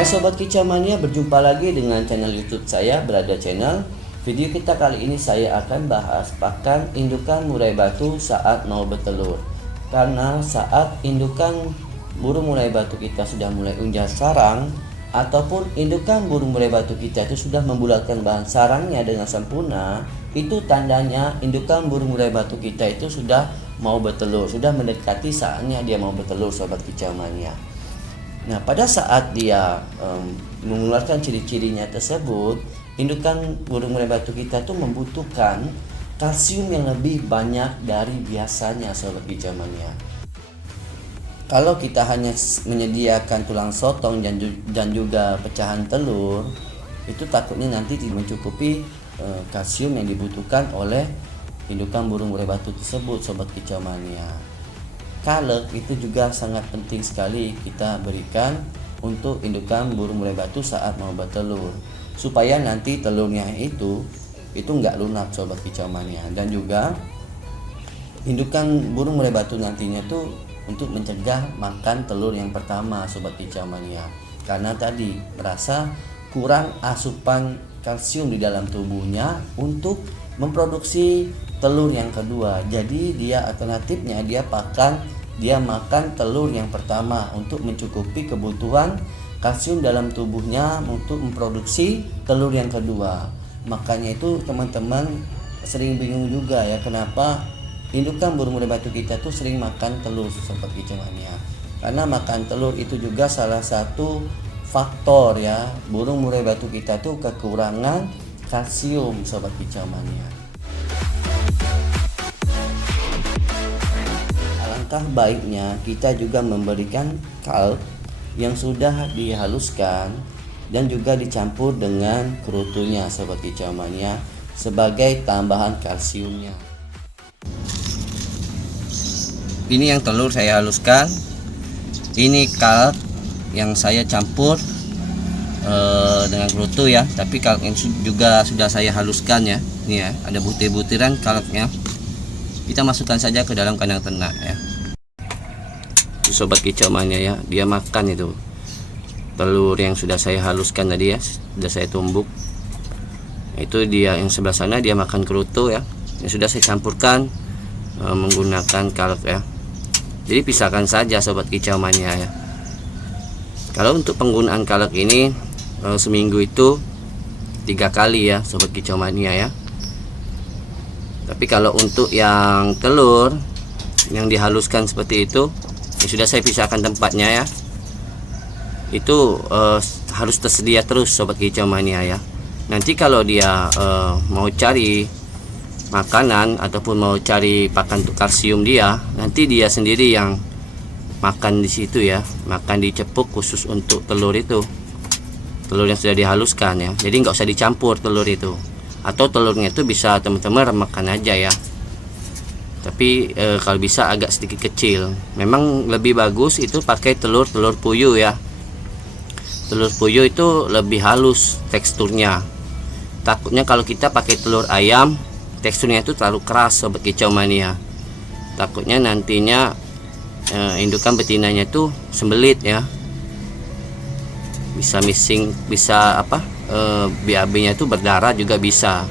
Hai Sobat Kicau Mania, berjumpa lagi dengan channel YouTube saya, Berada Channel. Video kita kali ini saya akan bahas pakan indukan murai batu saat mau bertelur. Karena saat indukan burung murai batu kita sudah mulai unjar sarang, ataupun indukan burung murai batu kita itu sudah membulatkan bahan sarangnya dengan sempurna, itu tandanya indukan burung murai batu kita itu sudah mau bertelur, sudah mendekati saatnya dia mau bertelur, Sobat Kicau Mania. Nah, pada saat dia mengeluarkan ciri-cirinya tersebut, indukan burung murai batu kita tuh membutuhkan kalsium yang lebih banyak dari biasanya, Sobat Kicau Mania. Kalau kita hanya menyediakan tulang sotong dan juga pecahan telur, itu takutnya nanti tidak mencukupi kalsium yang dibutuhkan oleh indukan burung murai batu tersebut, Sobat Kicau Mania. Kalek itu juga sangat penting sekali kita berikan untuk indukan burung murai batu saat mau bertelur, supaya nanti telurnya itu nggak lunak, Sobat Kicau Mania. Dan juga indukan burung murai batu nantinya tuh untuk mencegah makan telur yang pertama, Sobat Kicau Mania, karena tadi merasa kurang asupan kalsium di dalam tubuhnya untuk memproduksi telur yang kedua. Jadi dia alternatifnya dia makan telur yang pertama untuk mencukupi kebutuhan kalsium dalam tubuhnya untuk memproduksi telur yang kedua. Makanya itu teman-teman sering bingung juga ya, kenapa indukan burung murai batu kita tuh sering makan telur, Sobat Kicau Mania. Karena makan telur itu juga salah satu faktor ya, burung murai batu kita tuh kekurangan kalsium, Sobat Kicau Mania. Alangkah baiknya kita juga memberikan kalk yang sudah dihaluskan dan juga dicampur dengan kerutunya, Sobat Kicau Mania, sebagai tambahan kalsiumnya. Ini yang telur saya haluskan, ini kalk yang saya campur dengan kerutu ya, tapi kalk yang juga sudah saya haluskan ya. Ini ya, ada butir-butiran kalknya. Kita masukkan saja ke dalam kandang ternak ya. Sobat Kicau Mania ya, dia makan itu telur yang sudah saya haluskan tadi ya, sudah saya tumbuk. Itu dia yang sebelah sana, dia makan kerutu ya, yang sudah saya campurkan menggunakan kalk ya. Jadi pisahkan saja, Sobat Kicau Mania ya. Kalau untuk penggunaan kalk ini seminggu itu 3 kali ya, Sobat Kicau Mania ya. Tapi kalau untuk yang telur yang dihaluskan seperti itu, yang sudah saya pisahkan tempatnya ya, itu harus tersedia terus, Sobat Kicau Mania ya. Nanti kalau dia mau cari makanan ataupun mau cari pakan untuk kalsium dia, nanti dia sendiri yang makan di situ ya, makan di cepuk khusus untuk telur itu, telur yang sudah dihaluskan ya. Jadi nggak usah dicampur telur itu, atau telurnya itu bisa teman-teman makan aja ya. Tapi kalau bisa agak sedikit kecil. Memang lebih bagus itu pakai telur puyuh ya. Telur puyuh itu lebih halus teksturnya. Takutnya kalau kita pakai telur ayam, teksturnya itu terlalu keras, Sobat Kicau Mania. Takutnya nantinya indukan betinanya itu sembelit ya. Bisa missing, bisa BAB-nya itu berdarah juga bisa.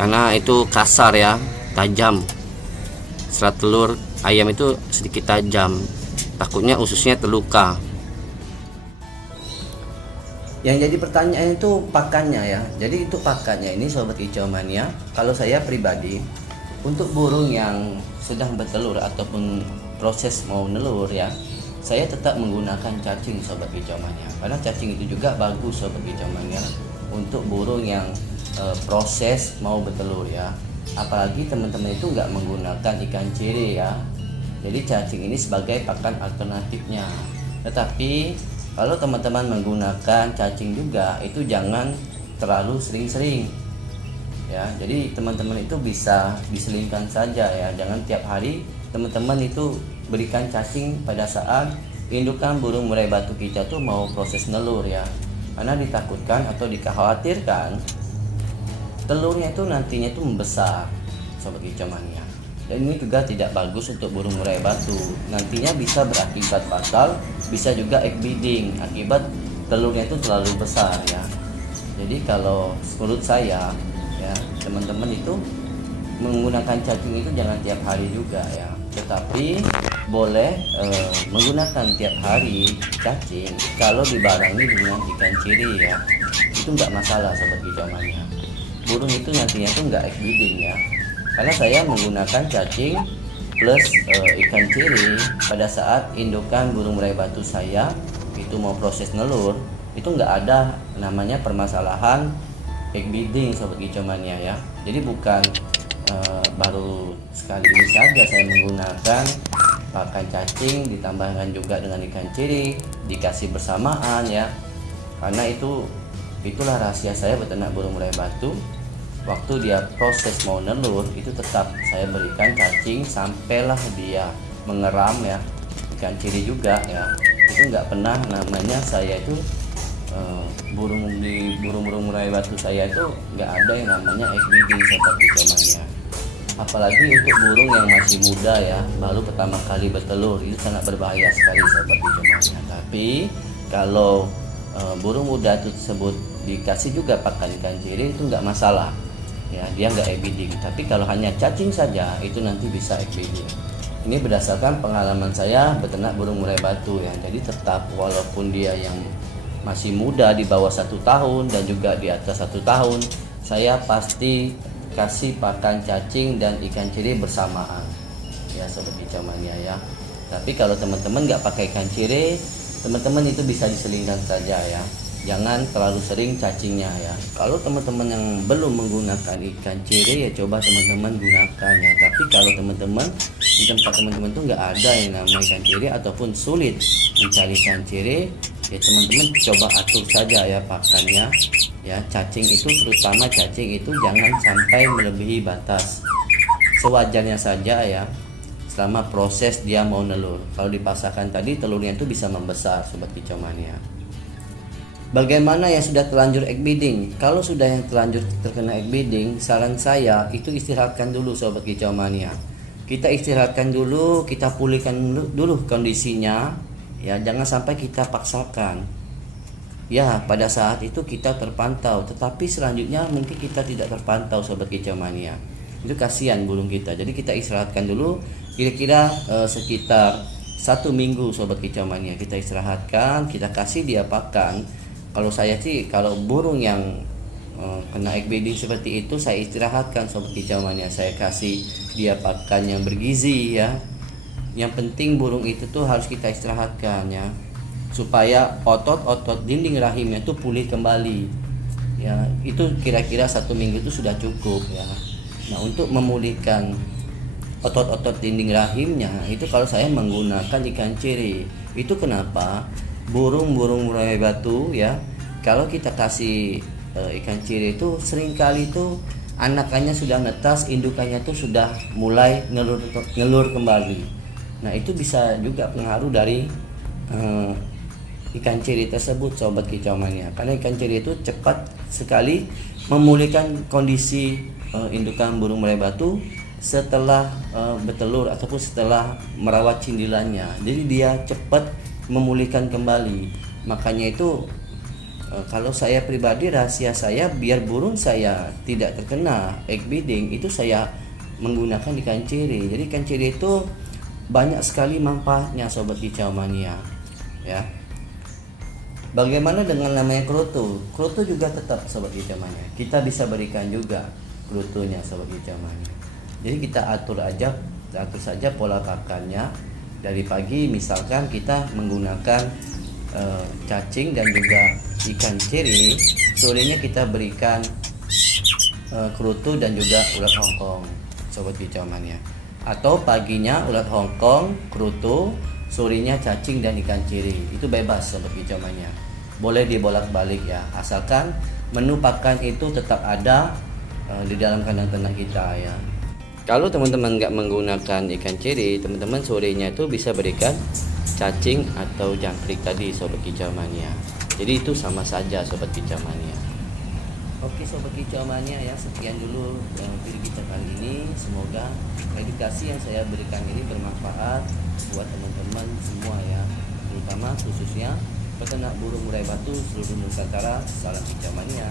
Karena itu kasar ya, tajam. Serat telur ayam itu sedikit tajam, takutnya ususnya terluka. Yang jadi pertanyaan itu pakannya ya. Jadi itu pakannya ini, Sobat Kicau Mania, kalau saya pribadi untuk burung yang sedang bertelur ataupun proses mau nelur ya, saya tetap menggunakan cacing, Sobat Kicau Mania. Karena cacing itu juga bagus, Sobat Kicau Mania, untuk burung yang proses mau bertelur ya. Apalagi teman-teman itu nggak menggunakan ikan cere ya. Jadi cacing ini sebagai pakan alternatifnya. Tetapi kalau teman-teman menggunakan cacing juga, itu jangan terlalu sering-sering ya. Jadi teman-teman itu bisa diselingkan saja ya. Jangan tiap hari teman-teman itu berikan cacing pada saat indukan burung murai batu kita tuh mau proses nelur ya. Karena ditakutkan atau dikhawatirkan telurnya itu nantinya itu membesar, Sobat Kicau Mania. Dan ini juga tidak bagus untuk burung murai batu. Nantinya bisa berakibat fatal, bisa juga egg beating akibat telurnya itu terlalu besar ya. Jadi kalau menurut saya ya, teman-teman itu menggunakan cacing itu jangan tiap hari juga ya, tetapi boleh menggunakan tiap hari cacing kalau dibarengi dengan ikan ciri ya. Itu nggak masalah sobat kicau mania. Burung itu nantinya tuh nggak egg beating ya, karena saya menggunakan cacing plus ikan ciri pada saat indukan burung murai batu saya itu mau proses nelur, itu nggak ada namanya permasalahan egg beating sobat kicau mania ya. Jadi bukan baru sekali ini saja saya menggunakan pakan cacing ditambahkan juga dengan ikan ciri, dikasih bersamaan ya, karena itulah rahasia saya beternak burung murai batu. Waktu dia proses mau nelur itu tetap saya berikan cacing sampailah dia mengeram ya, ikan ciri juga ya. Itu nggak pernah namanya saya itu burung murai batu saya itu nggak ada yang namanya egg beating sobat kicau mania. Apalagi untuk burung yang masih muda ya, baru pertama kali bertelur, itu sangat berbahaya sekali sobat kicau mania. Tapi kalau burung muda tersebut dikasih juga pakan ikan ciri itu nggak masalah ya, dia nggak egg beating. Tapi kalau hanya cacing saja itu nanti bisa egg beating. Ini berdasarkan pengalaman saya beternak burung murai batu ya. Jadi tetap walaupun dia yang masih muda di bawah 1 tahun dan juga di atas 1 tahun, saya pasti kasih pakan cacing dan ikan ciri bersamaan ya sobat kicau mania ya. Tapi kalau teman-teman nggak pakai ikan ciri, teman-teman itu bisa diselingkan saja ya, jangan terlalu sering cacingnya ya. Kalau teman-teman yang belum menggunakan ikan ciri ya coba teman-teman gunakan ya. Tapi kalau teman-teman di tempat teman-teman tuh nggak ada yang namanya ikan ciri ataupun sulit mencari ikan ciri ya, teman-teman coba atur saja ya pakannya ya. Cacing itu, terutama cacing itu jangan sampai melebihi batas, sewajarnya saja ya, selama proses dia mau nelur. Kalau dipaksakan tadi telurnya itu bisa membesar sobat kicau mania. Bagaimana yang sudah terlanjur egg beating? Kalau sudah yang terlanjur terkena egg beating, saran saya itu istirahatkan dulu sobat kicau mania. Kita istirahatkan dulu, kita pulihkan dulu kondisinya ya, jangan sampai kita paksakan ya. Pada saat itu kita terpantau, tetapi selanjutnya mungkin kita tidak terpantau sobat kicau mania. Itu kasihan burung kita. Jadi kita istirahatkan dulu kira-kira sekitar 1 minggu sobat kicau mania. Kita istirahatkan, kita kasih dia pakan. Kalau saya sih, kalau burung yang kena egg beating seperti itu, saya istirahatkan sobat kicau mania. Saya kasih dia pakan yang bergizi ya. Yang penting burung itu tuh harus kita istirahatkan ya, supaya otot-otot dinding rahimnya tuh pulih kembali ya. Itu kira-kira 1 minggu itu sudah cukup ya. Nah, untuk memulihkan otot-otot dinding rahimnya itu kalau saya menggunakan ikan ciri. Itu kenapa burung-burung murai batu ya, kalau kita kasih ikan ciri itu seringkali itu anakannya sudah netas, indukannya tuh sudah mulai ngelur kembali. Nah, itu bisa juga pengaruh dari ikan ciri tersebut sobat kicau mania, karena ikan ciri itu cepat sekali memulihkan kondisi indukan burung murai batu setelah bertelur ataupun setelah merawat cindilannya. Jadi dia cepat memulihkan kembali. Makanya itu kalau saya pribadi, rahasia saya biar burung saya tidak terkena egg beating itu saya menggunakan ikan ciri. Jadi ikan ciri itu banyak sekali manfaatnya sobat kicau mania ya. Bagaimana dengan namanya kroto? Kroto juga tetap sobat kicau mania, kita bisa berikan juga krotonya sobat kicau mania. Jadi kita atur saja pola pakannya. Dari pagi misalkan kita menggunakan cacing dan juga ikan ciri, sorenya kita berikan kroto dan juga ulat Hongkong sobat kicau mania. Atau paginya ulat Hongkong, kroto, sorenya cacing dan ikan ciri. Itu bebas sobat kicau mania, boleh dibolak-balik ya, asalkan menu pakan itu tetap ada di dalam kandang ternak kita ya. Kalau teman-teman nggak menggunakan ikan ciri, teman-teman sorenya itu bisa berikan cacing atau jangkrik tadi sobat kicau mania. Jadi itu sama saja sobat kicau mania. Oke sobat kicau mania ya, sekian dulu video kita kali ini. Semoga edukasi yang saya berikan ini bermanfaat buat teman-teman semua ya, terutama khususnya peternak burung murai batu seluruh Nusantara. Salam kicau mania.